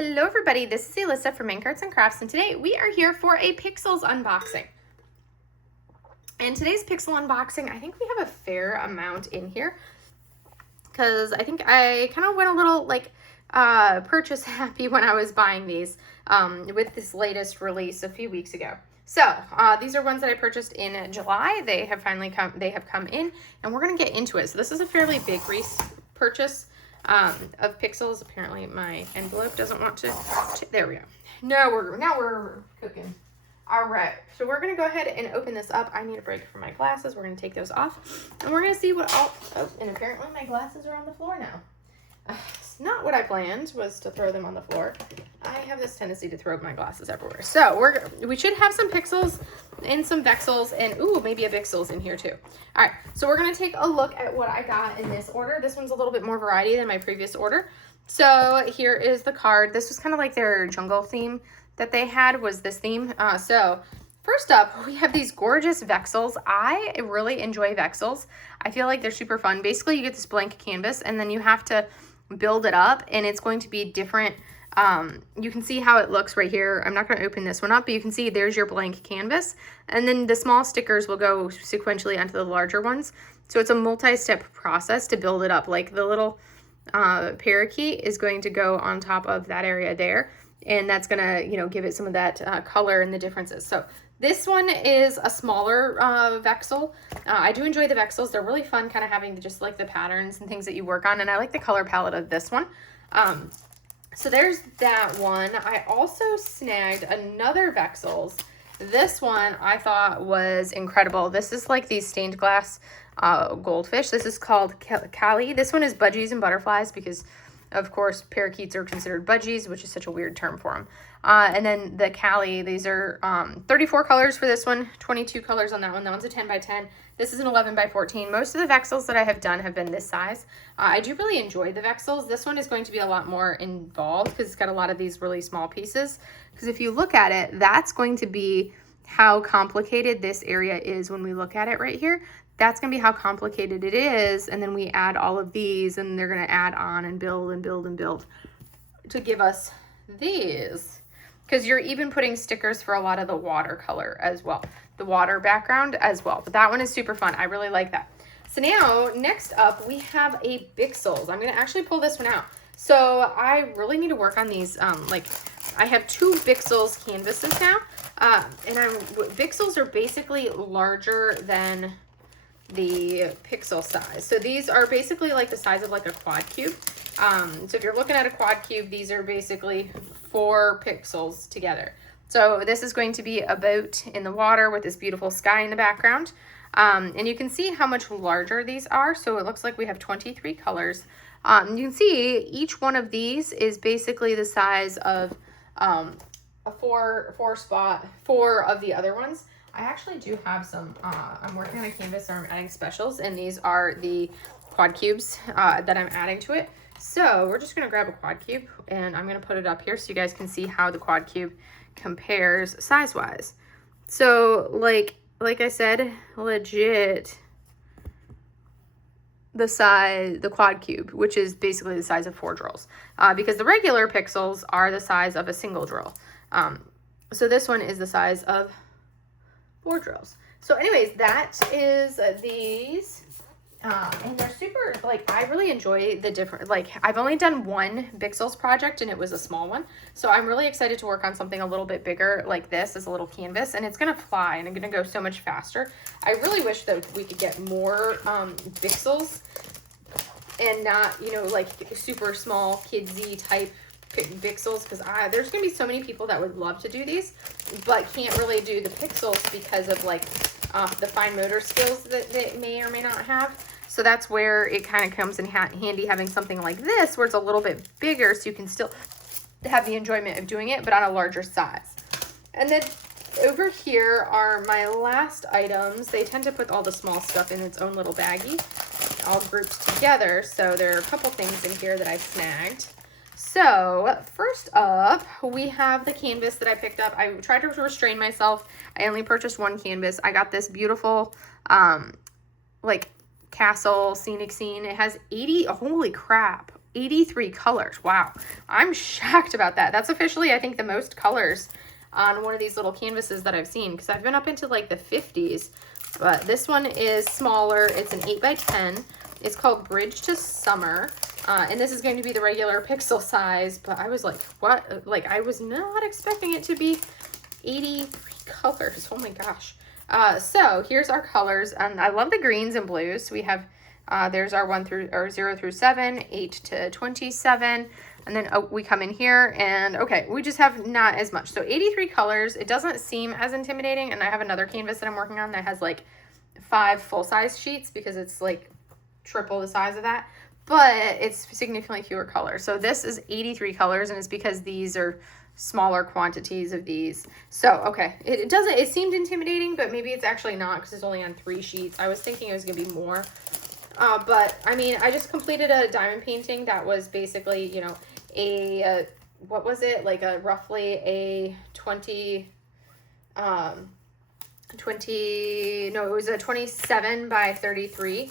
Hello everybody, this is Alyssa from Ink Arts and Crafts, and today we are here for a Pixels unboxing. And today's Pixel unboxing, I think we have a fair amount in here because I think I kind of went a little like purchase happy when I was buying these with this latest release a few weeks ago. So these are ones that I purchased in July. They have finally come in, and we're gonna get into it. So this is a fairly big purchase of Pixels. Apparently my envelope doesn't want to, there we go. Now we're cooking. All right, so we're gonna go ahead and open this up. I need a break for my glasses. We're gonna take those off, and we're gonna see what and apparently my glasses are on the floor now. It's not what I planned, was to throw them on the floor. I have this tendency to throw my glasses everywhere. So we should have some Pixels and some Vexels, and ooh, maybe a Bixels in here too. All right, so we're gonna take a look at what I got in this order. This one's a little bit more variety than my previous order. So here is the card. This was kind of like their jungle theme that they had, was this theme. So first up, we have these gorgeous Vexels. I really enjoy Vexels. I feel like they're super fun. Basically, you get this blank canvas, and then you have to build it up, and it's going to be different. You can see how it looks right here. I'm not going to open this one up, but you can see there's your blank canvas, and then the small stickers will go sequentially onto the larger ones. So it's a multi-step process to build it up. Like the little parakeet is going to go on top of that area there, and that's going to, you know, give it some of that color and the differences. So this one is a smaller Vexel. I do enjoy the Vexels. They're really fun, kind of having just like the patterns and things that you work on, and I like the color palette of this one. So there's that one. I also snagged another Vexels. This one I thought was incredible. This is like these stained glass goldfish. This is called Cali. This one is budgies and butterflies because, of course, parakeets are considered budgies, which is such a weird term for them. And then the Cali, these are 34 colors for this one, 22 colors on that one. That one's a 10 by 10. This is an 11 by 14. Most of the Vexels that I have done have been this size. I do really enjoy the Vexels. This one is going to be a lot more involved because it's got a lot of these really small pieces. Because if you look at it, that's going to be how complicated this area is when we look at it right here. That's going to be how complicated it is, and then we add all of these, and they're going to add on and build and build and build to give us these. Because you're even putting stickers for a lot of the watercolor as well, the water background as well. But that one is super fun. I really like that. So now, next up, we have a Bixels. I'm going to actually pull this one out. So I really need to work on these. I have two Bixels canvases now, Bixels are basically larger than the pixel size. So these are basically like the size of like a quad cube. So if you're looking at a quad cube, these are basically 4 pixels together. So this is going to be a boat in the water with this beautiful sky in the background. And you can see how much larger these are. So it looks like we have 23 colors. You can see each one of these is basically the size of a 4 of the other ones. I actually do have some, I'm working on a canvas where I'm adding specials, and these are the quad cubes that I'm adding to it. So we're just gonna grab a quad cube, and I'm gonna put it up here so you guys can see how the quad cube compares size-wise. So like I said, legit the quad cube, which is basically the size of 4 drills, because the regular Pixels are the size of a single drill. So this one is the size of 4 drills. So anyways, that is these, and they're super, like, I really enjoy the different, like, I've only done one Bixels project, and it was a small one, so I'm really excited to work on something a little bit bigger like this as a little canvas, and it's gonna fly, and I'm gonna go so much faster. I really wish that we could get more Bixels, and not, you know, like super small kidsy type Bixels, because there's gonna be so many people that would love to do these but can't really do the Pixels because of like the fine motor skills that they may or may not have. So that's where it kind of comes in handy having something like this where it's a little bit bigger, so you can still have the enjoyment of doing it but on a larger size. And then over here are my last items. They tend to put all the small stuff in its own little baggie, all grouped together. So there are a couple things in here that I snagged. So first up, we have the canvas that I picked up. I tried to restrain myself. I only purchased one canvas. I got this beautiful like castle scenic scene. It has 80, holy crap, 83 colors. Wow. I'm shocked about that. That's officially, I think, the most colors on one of these little canvases that I've seen, because I've been up into like the 50s, but this one is smaller. It's an 8x10. It's called Bridge to Summer, and this is going to be the regular pixel size, but I was like, what? Like, I was not expecting it to be 83 colors. Oh my gosh. So here's our colors, and I love the greens and blues. So we have, there's our 0 through 7, 8 to 27. And then we come in here and okay, we just have not as much. So 83 colors. It doesn't seem as intimidating. And I have another canvas that I'm working on that has like 5 full-size sheets because it's like triple the size of that. But it's significantly fewer colors. So this is 83 colors, and it's because these are smaller quantities of these. So okay, it seemed intimidating, but maybe it's actually not because it's only on 3 sheets. I was thinking it was gonna be more. But I mean, I just completed a diamond painting that was basically, you know, what was it? Like roughly a 20, no, it was a 27 by 33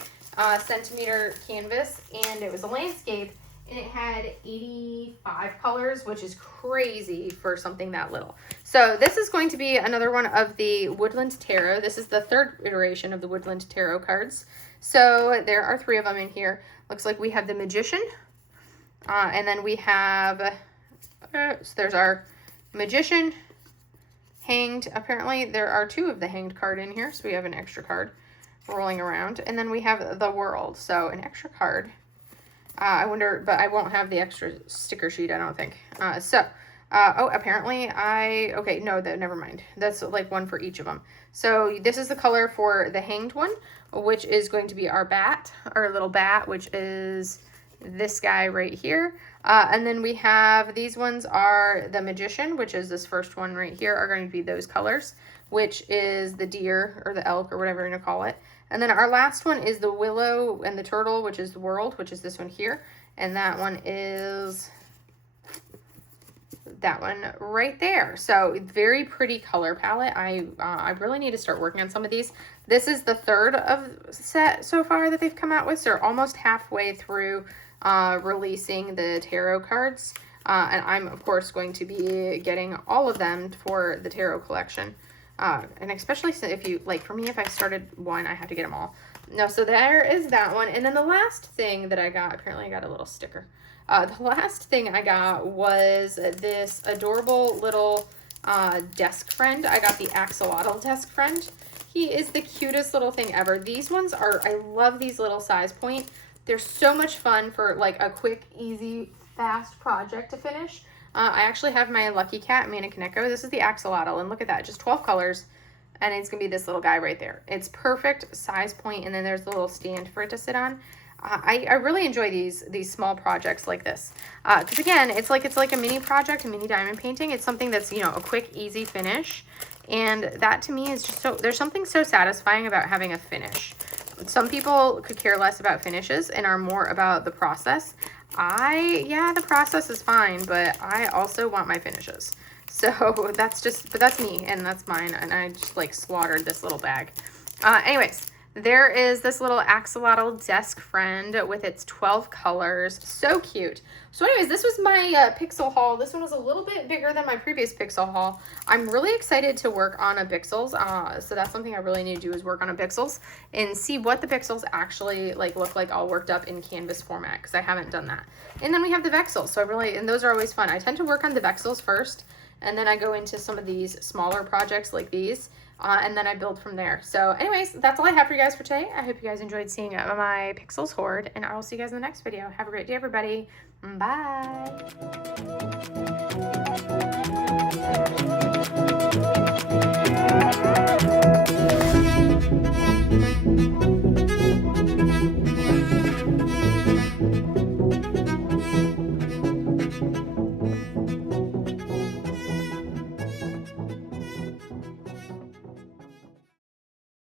centimeter canvas, and it was a landscape, and it had 85 colors, which is crazy for something that little. So this is going to be another one of the Woodland Tarot. This is the 3rd iteration of the Woodland Tarot cards. So there are 3 of them in here. Looks like we have the Magician, and then we have, so there's our Magician, Hanged. Apparently there are 2 of the Hanged card in here, so we have an extra card rolling around. And then we have the World, so an extra card. I wonder, but I won't have the extra sticker sheet, I don't think. Oh, apparently okay, no, never mind. That's like 1 for each of them. So this is the color for the Hanged one, which is going to be our bat, our little bat, which is this guy right here. And then we have, these ones are the Magician, which is this first one right here, are going to be those colors, which is the deer or the elk or whatever you're going to call it. And then our last one is the Willow and the Turtle, which is the World, which is this one here. And that one is that one right there. So very pretty color palette. I really need to start working on some of these. This is the 3rd of set so far that they've come out with. So they're almost halfway through releasing the tarot cards. And I'm, of course, going to be getting all of them for the tarot collection. And especially if you, like for me, if I started one, I have to get them all. No, so there is that one. And then the last thing that I got, apparently I got a little sticker. The last thing I got was this adorable little desk friend. I got the axolotl desk friend. He is the cutest little thing ever. These ones are, I love these little size point. They're so much fun for like a quick, easy, fast project to finish. I actually have my lucky cat, Mannequin-Echo. This is the axolotl, and look at that, just 12 colors, and it's gonna be this little guy right there. It's perfect size point, and then there's the little stand for it to sit on. I really enjoy these small projects like this, because again, it's like a mini project, a mini diamond painting. It's something that's, you know, a quick, easy finish, and that to me is just so, there's something so satisfying about having a finish. Some people could care less about finishes and are more about the process. Yeah, the process is fine, but I also want my finishes. So that's just, but that's me and that's mine, and I just like slaughtered this little bag. Anyways, there is this little axolotl desk friend with its 12 colors. So cute. So anyways, this was my Pixel haul. This one was a little bit bigger than my previous Pixel haul. I'm really excited to work on a Bixels. So that's something I really need to do, is work on a Bixels and see what the Bixels actually like look like all worked up in canvas format, because I haven't done that. And then we have the Vexels. So and those are always fun. I tend to work on the Vexels first, and then I go into some of these smaller projects like these. And then I build from there. So anyways, that's all I have for you guys for today. I hope you guys enjoyed seeing my Pixels hoard, and I will see you guys in the next video. Have a great day, everybody. Bye.